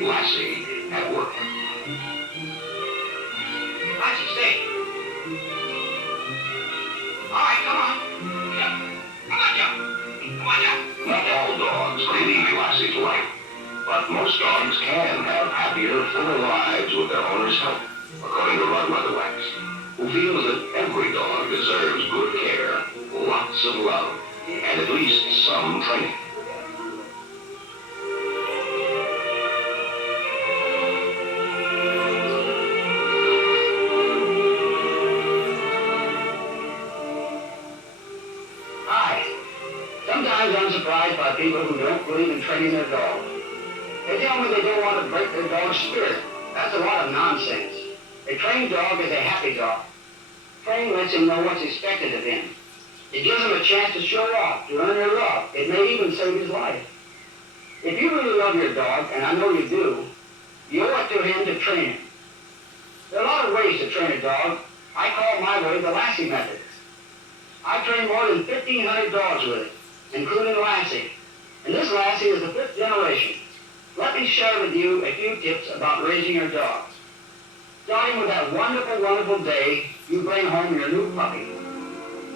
Lassie at work. Lassie, stay. All right, come on. Yeah. Come on, Joe. Come on, Joe. Not all dogs can lead Lassie's life, but most dogs can have happier, fuller lives with their owner's help, according to Rudd Weatherwax, who feels that every dog deserves good care, lots of love, and at least some training. Hi. Sometimes I'm surprised by people who don't believe in training their dog. They tell me they don't want to break their dog's spirit. That's a lot of nonsense. A trained dog is a happy dog. Training lets him know what's expected of him. It gives him a chance to show off, to earn their love. It may even save his life. If you really love your dog, and I know you do, you owe it to him to train him. There are a lot of ways to train a dog. I call my way the Lassie method. I've trained more than 1,500 dogs with it, including Lassie. And this Lassie is the 5th generation. Let me share with you a few tips about raising your dog. Starting with that wonderful, wonderful day you bring home your new puppy.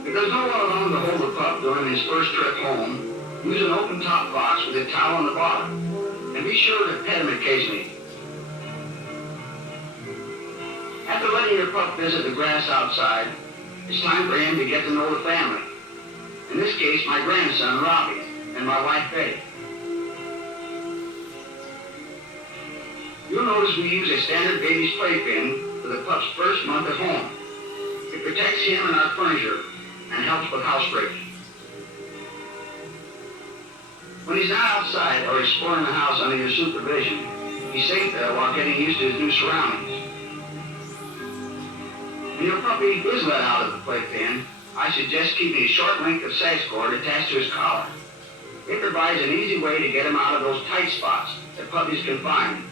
If there's no one around to hold the pup during his first trip home, use an open top box with a towel on the bottom. And be sure to pet him occasionally. After letting your pup visit the grass outside, it's time for him to get to know the family. In this case, my grandson, Robbie, and my wife, Betty. You'll notice we use a standard baby's playpen for the pup's first month at home. It protects him and our furniture and helps with housebreaking. When he's not outside or exploring the house under your supervision, he's safe there while getting used to his new surroundings. When your puppy is let out of the playpen, I suggest keeping a short length of sash cord attached to his collar. It provides an easy way to get him out of those tight spots that puppies can find.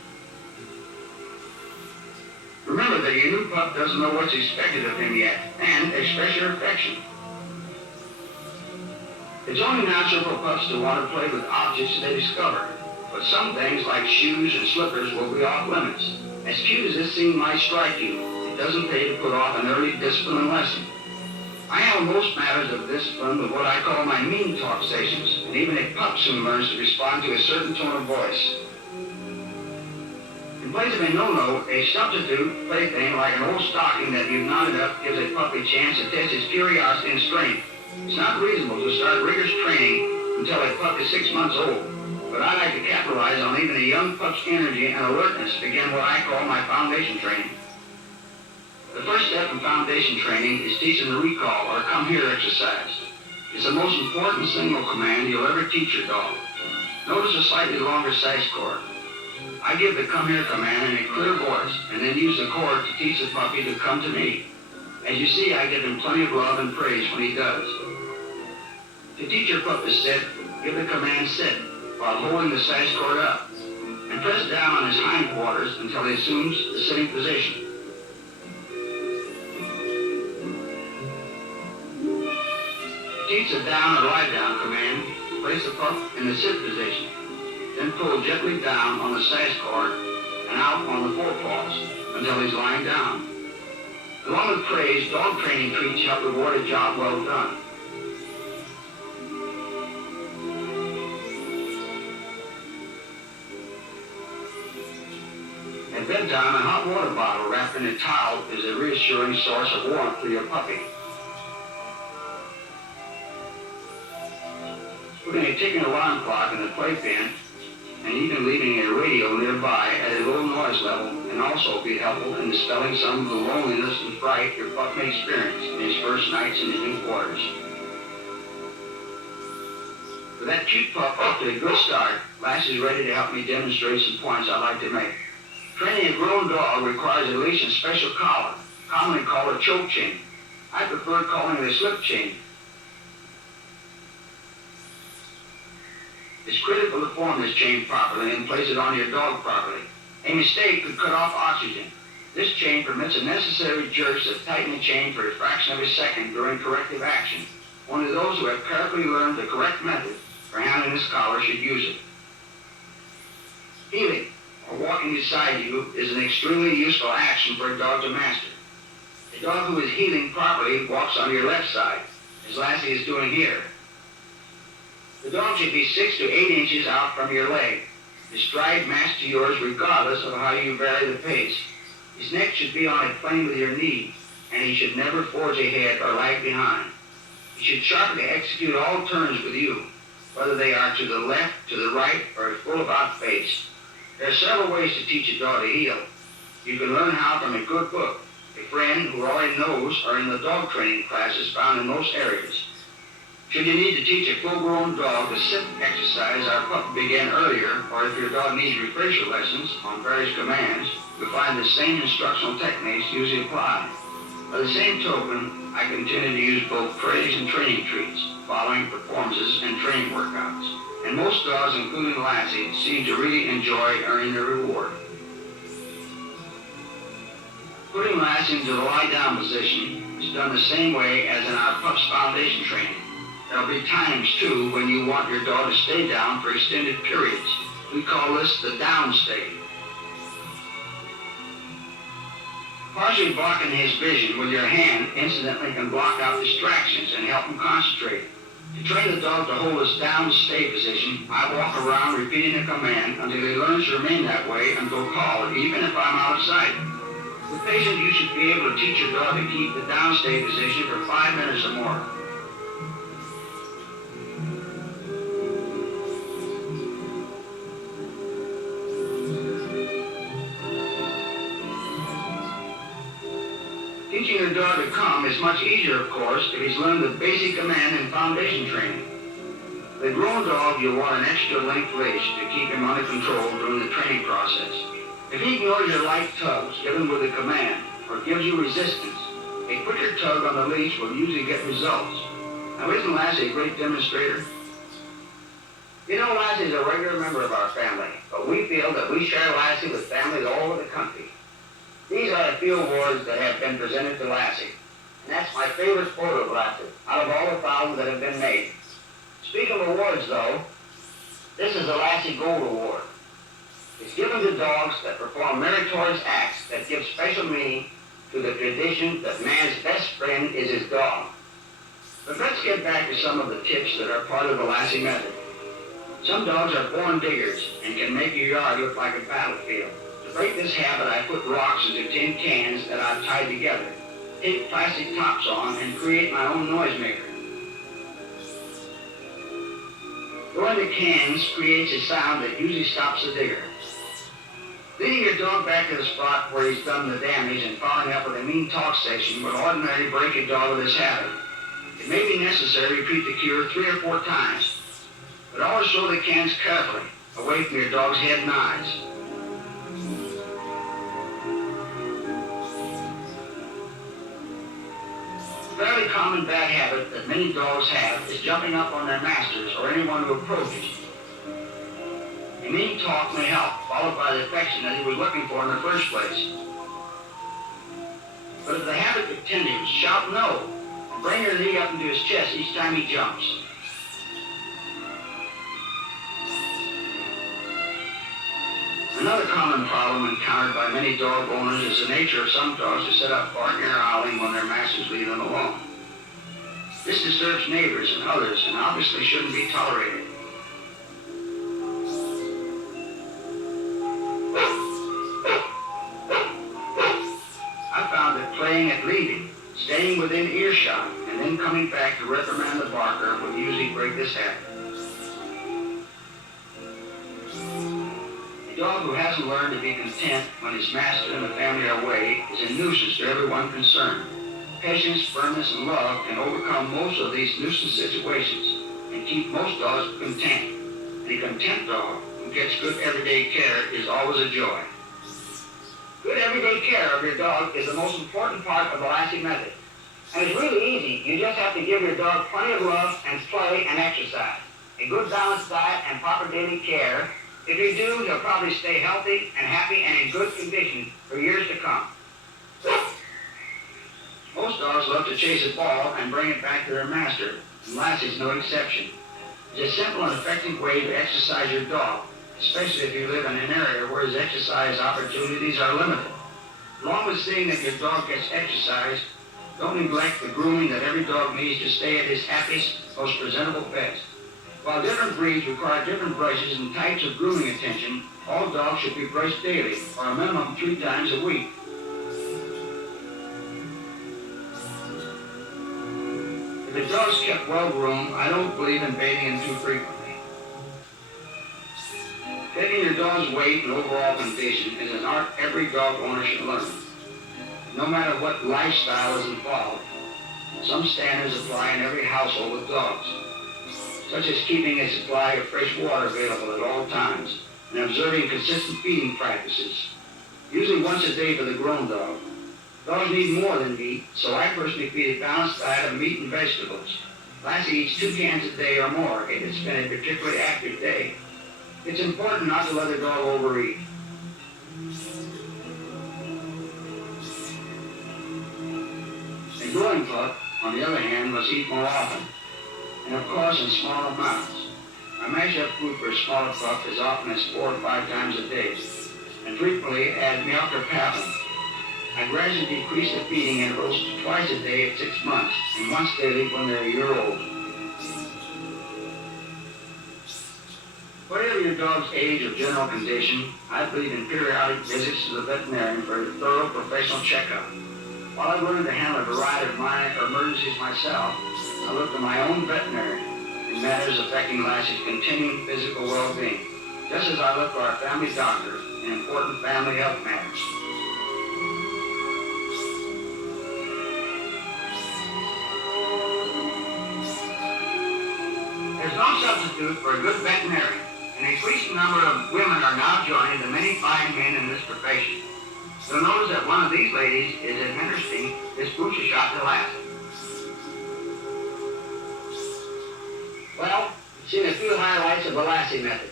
Remember that your new pup doesn't know what's expected of him yet, and express your affection. It's only natural for pups to want to play with objects they discover, but some things like shoes and slippers will be off limits. As cute as this scene might strike you, it doesn't pay to put off an early discipline lesson. I handle most matters of discipline with what I call my mean talk sessions, and even a pup soon learns to respond to a certain tone of voice. In place of a no-no, a substitute plaything like an old stocking that you've knotted up gives a puppy a chance to test his curiosity and strength. It's not reasonable to start rigorous training until a pup is 6 months old, but I like to capitalize on even a young pup's energy and alertness to begin what I call my foundation training. The first step in foundation training is teaching the recall or come here exercise. It's the most important signal command you'll ever teach your dog. Notice a slightly longer sash cord. I give the come here command in a clear voice and then use the cord to teach the puppy to come to me. As you see, I give him plenty of love and praise when he does. To teach your pup to sit, give the command sit while holding the sash cord up and press down on his hindquarters until he assumes the sitting position. To teach the down or lie down command, place the pup in the sit position. Then pull gently down on the sash cord and out on the forepaws until he's lying down. Along with praise, dog training treats help reward a job well done. At bedtime, a hot water bottle wrapped in a towel is a reassuring source of warmth for your puppy. Putting a ticking alarm clock in the playpen and even leaving a radio nearby at a low noise level can also be helpful in dispelling some of the loneliness and fright your pup may experience in his first nights in his new quarters. For that cute pup off to a good start, Lassie's ready to help me demonstrate some points I'd like to make. Training a grown dog requires a leash and special collar, commonly called a choke chain. I prefer calling it a slip chain. It's critical to form this chain properly and place it on your dog properly. A mistake could cut off oxygen. This chain permits a necessary jerks that tighten the chain for a fraction of a second during corrective action. Only those who have carefully learned the correct method for handling this collar should use it. Heeling, or walking beside you is an extremely useful action for a dog to master. A dog who is heeling properly walks on your left side, as Lassie is doing here. The dog should be 6 to 8 inches out from your leg. His stride matched to yours regardless of how you vary the pace. His neck should be on a plane with your knee, and he should never forge ahead or lag behind. He should sharply execute all turns with you, whether they are to the left, to the right, or a full about face. There are several ways to teach a dog to heel. You can learn how from a good book, a friend who already knows, or in the dog training classes found in most areas. Should you need to teach a full-grown dog the sit exercise our pup began earlier, or if your dog needs refresher lessons on various commands, you'll find the same instructional techniques usually applied. By the same token, I continue to use both praise and training treats, following performances and training workouts. And most dogs, including Lassie, seem to really enjoy earning their reward. Putting Lassie into the lie-down position is done the same way as in our pup's foundation training. There'll be times, too, when you want your dog to stay down for extended periods. We call this the down stay. Partially blocking his vision with your hand incidentally can block out distractions and help him concentrate. To train the dog to hold his down stay position, I walk around repeating a command until he learns to remain that way until called, even if I'm out of sight. With patience, you should be able to teach your dog to keep the down stay position for 5 minutes or more. Teaching your dog to come is much easier, of course, if he's learned the basic command and foundation training. The grown dog, you'll want an extra length leash to keep him under control during the training process. If he ignores your light tugs given with a command, or gives you resistance, a quicker tug on the leash will usually get results. Now, isn't Lassie a great demonstrator? You know, Lassie is a regular member of our family, but we feel that we share Lassie with families all over the country. These are a few awards that have been presented to Lassie, and that's my favorite photo of Lassie, out of all the thousands that have been made. Speaking of awards, though, this is the Lassie Gold Award. It's given to dogs that perform meritorious acts that give special meaning to the tradition that man's best friend is his dog. But let's get back to some of the tips that are part of the Lassie method. Some dogs are born diggers and can make your yard look like a battlefield. To break this habit, I put rocks into tin cans that I've tied together, tape plastic tops on, and create my own noisemaker. Throwing the cans creates a sound that usually stops the digger. Leading your dog back to the spot where he's done the damage and following up with a mean talk section would ordinarily break a dog of this habit. It may be necessary to repeat the cure 3 or 4 times, but always throw the cans carefully, away from your dog's head and eyes. A fairly common bad habit that many dogs have is jumping up on their masters or anyone who approaches. A mean talk may help, followed by the affection that he was looking for in the first place. But if the habit continues, shout no, and bring your knee up into his chest each time he jumps. Another common problem encountered by many dog owners is the nature of some dogs to set up barking or howling when their masters leave them alone. This disturbs neighbors and others and obviously shouldn't be tolerated. I found that playing at leaving, staying within earshot, and then coming back to reprimand the barker would usually break this habit. A dog who hasn't learned to be content when his master and the family are away is a nuisance to everyone concerned. Patience, firmness, and love can overcome most of these nuisance situations and keep most dogs content. And a content dog who gets good everyday care is always a joy. Good everyday care of your dog is the most important part of the Lassie method. And it's really easy. You just have to give your dog plenty of love and play and exercise. A good balanced diet and proper daily care. If you do, he'll probably stay healthy and happy and in good condition for years to come. Most dogs love to chase a ball and bring it back to their master, and Lassie's no exception. It's a simple and effective way to exercise your dog, especially if you live in an area where his exercise opportunities are limited. Along with seeing that your dog gets exercise, don't neglect the grooming that every dog needs to stay at his happiest, most presentable best. While different breeds require different brushes and types of grooming attention, all dogs should be brushed daily, or a minimum 3 times a week. If a dog's kept well groomed, I don't believe in bathing him too frequently. Taking your dog's weight and overall condition is an art every dog owner should learn. No matter what lifestyle is involved, some standards apply in every household with dogs, such as keeping a supply of fresh water available at all times and observing consistent feeding practices, usually once a day for the grown dog. Dogs need more than meat, so I personally feed a balanced diet of meat and vegetables. Lassie eats 2 cans a day or more if it's been a particularly active day. It's important not to let the dog overeat. A growing pup, on the other hand, must eat more often, and of course in smaller amounts. I mash up food for a smaller pup as often as 4 or 5 times a day, and frequently add milk or paddling. I gradually decrease the feeding intervals to twice a day at 6 months, and once daily when they're a year old. Whatever your dog's age or general condition, I believe in periodic visits to the veterinarian for a thorough professional checkup. While I've learned to handle a variety of minor emergencies myself, I look to my own veterinarian in matters affecting Lassie's continuing physical well-being, just as I look to our family doctor in important family health matters. There's no substitute for a good veterinarian. An increasing number of women are now joining the many fine men in this profession. You'll notice that one of these ladies is administering this booster shot to Lassie. Well, you've seen a few highlights of the Lassie method.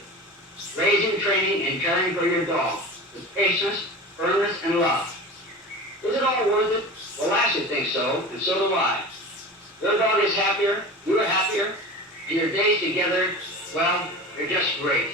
Raising, training, and caring for your dog with patience, firmness, and love. Is it all worth it? Well, Lassie thinks so, and so do I. Your dog is happier, you are happier, and your days together, well, they're just great.